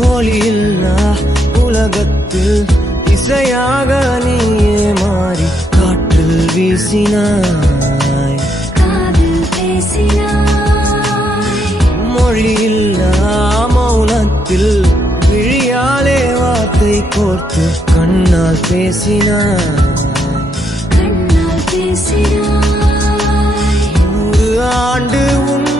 ஒளியில்லா உலகத்தில் இசையாக நீயே மாறி காற்றில் வீசினாய், காதில் பேசினாய். மொழியில்லா மௌனத்தில் விழியாலே வார்த்தை கோர்த்து கண்ணால் பேசினாய், கண்ணால் பேசினாய். 100 ஆண்டு உன்